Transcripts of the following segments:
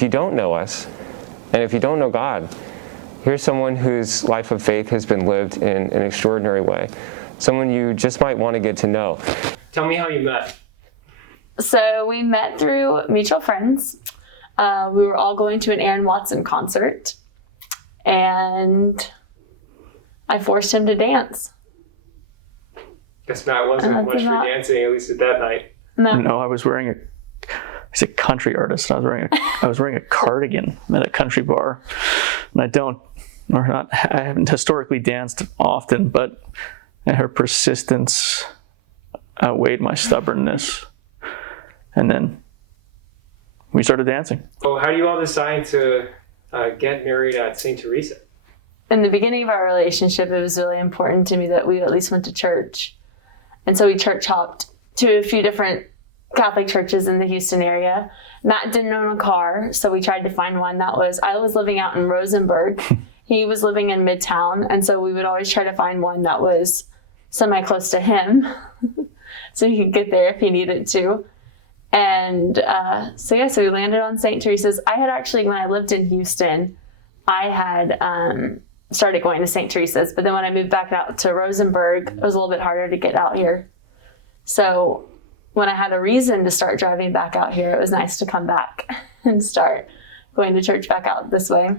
if you don't know us, and if you don't know God, here's someone whose life of faith has been lived in an extraordinary way. Someone you just might want to get to know. Tell me how you met. So we met through mutual friends. We were all going to an Aaron Watson concert, and I forced him to dance. Guess Matt wasn't much for dancing, at least at that night. No, I was wearing he's a country artist. I was wearing a cardigan at a country bar, and I haven't historically danced often, but her persistence outweighed my stubbornness, and then we started dancing. Oh, how do you all decide to get married at St. Theresa? In the beginning of our relationship, it was really important to me that we at least went to church. And so we church hopped to a few different Catholic churches in the Houston area. Matt didn't own a car, so we tried to find one I was living out in Rosenberg. He was living in Midtown, and so we would always try to find one that was semi-close to him so he could get there if he needed to. And so we landed on St. Teresa's. I had actually, when I lived in Houston, I had started going to St. Teresa's, but then when I moved back out to Rosenberg, it was a little bit harder to get out here. So when I had a reason to start driving back out here, it was nice to come back and start going to church back out this way.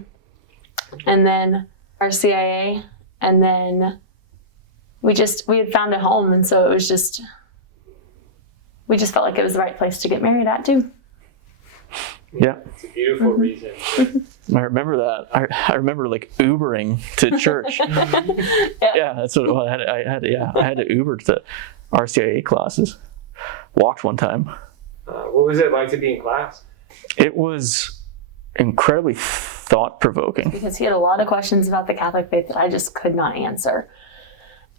And then RCIA, and then we had found a home, and so it was we just felt like it was the right place to get married at too. Yeah. It's a beautiful reason. I remember that. I remember like Ubering to church. Yeah, that's what it was. I had to Uber to RCIA classes. Walked one time. What was it like to be in class? It was incredibly thought-provoking. Because he had a lot of questions about the Catholic faith that I just could not answer.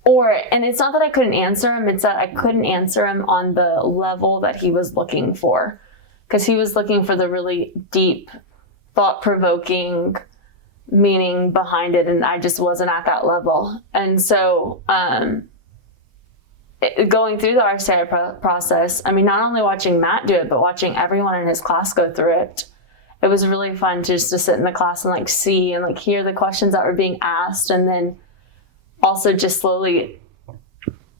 And it's not that I couldn't answer him, it's that I couldn't answer him on the level that he was looking for. Because he was looking for the really deep, thought-provoking meaning behind it, and I just wasn't at that level. And so going through the RCIA process, I mean, not only watching Matt do it, but watching everyone in his class go through it, it was really fun just to sit in the class and see and hear the questions that were being asked, and then also just slowly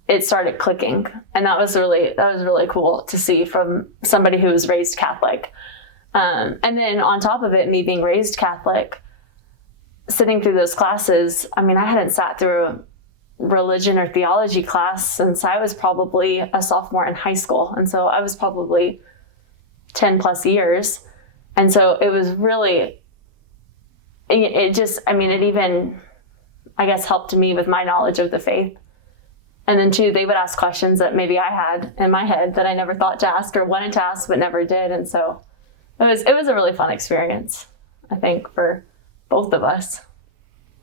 it started clicking. And that was really cool to see from somebody who was raised Catholic. And then on top of it, me being raised Catholic, sitting through those classes, I mean, I hadn't sat through a religion or theology class since I was probably a sophomore in high school. And so I was probably 10 plus years. And so it was really, it even, I guess, helped me with my knowledge of the faith. And then too, they would ask questions that maybe I had in my head that I never thought to ask or wanted to ask, but never did. And so it was a really fun experience, I think, for both of us.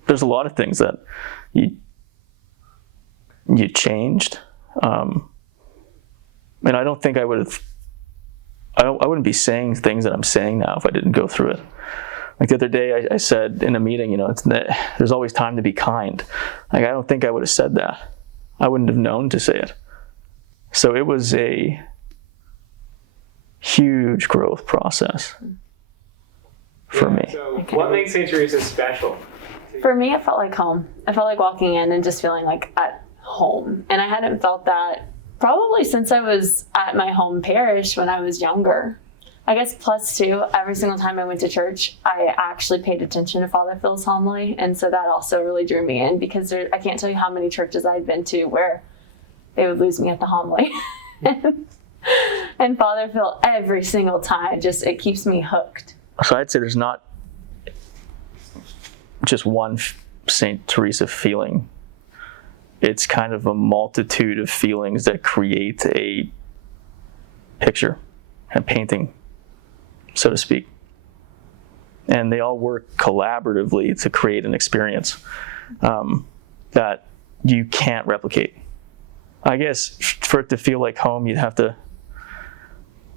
There's a lot of things that you changed. And I don't think I wouldn't be saying things that I'm saying now if I didn't go through it. Like the other day, I said in a meeting, there's always time to be kind. I don't think I would have said that. I wouldn't have known to say it. So it was a huge growth process for me. So what makes St. Teresa special? For me, it felt like home. I felt like walking in and just feeling like at home. And I hadn't felt that probably since I was at my home parish when I was younger. I guess plus two, every single time I went to church, I actually paid attention to Father Phil's homily. And so that also really drew me in, because I can't tell you how many churches I'd been to where they would lose me at the homily. And Father Phil, every single time, it keeps me hooked. So I'd say there's not just one St. Teresa feeling. It's kind of a multitude of feelings that create a picture, a painting, so to speak. And they all work collaboratively to create an experience that you can't replicate. I guess for it to feel like home, you'd have to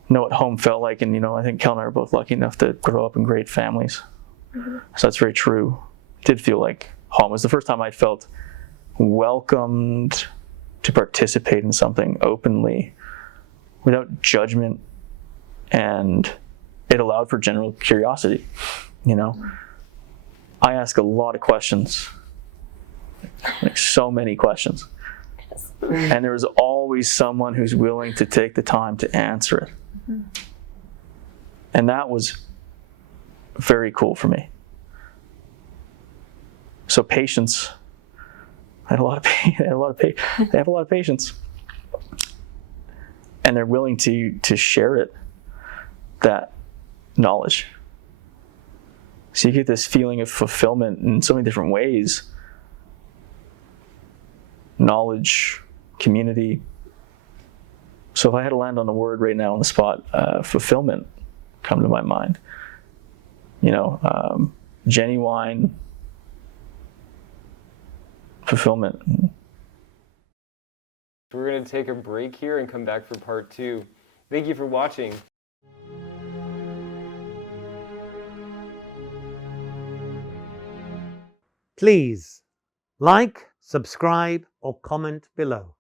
know what home felt like. And, I think Kellen and I are both lucky enough to grow up in great families. Mm-hmm. So that's very true. It did feel like home. It was the first time I felt welcomed to participate in something openly without judgment and it allowed for general curiosity. You know, I ask a lot of questions, like so many questions. And there's always someone who's willing to take the time to answer it. And that was very cool for me. So patience. I had a lot of they have a lot of patience. And they're willing to share it, that knowledge. So you get this feeling of fulfillment in so many different ways. Knowledge, community. So if I had to land on a word right now on the spot, fulfillment come to my mind. You know, genuine fulfillment. We're going to take a break here and come back for part 2. Thank you for watching. Please like, subscribe, or comment below.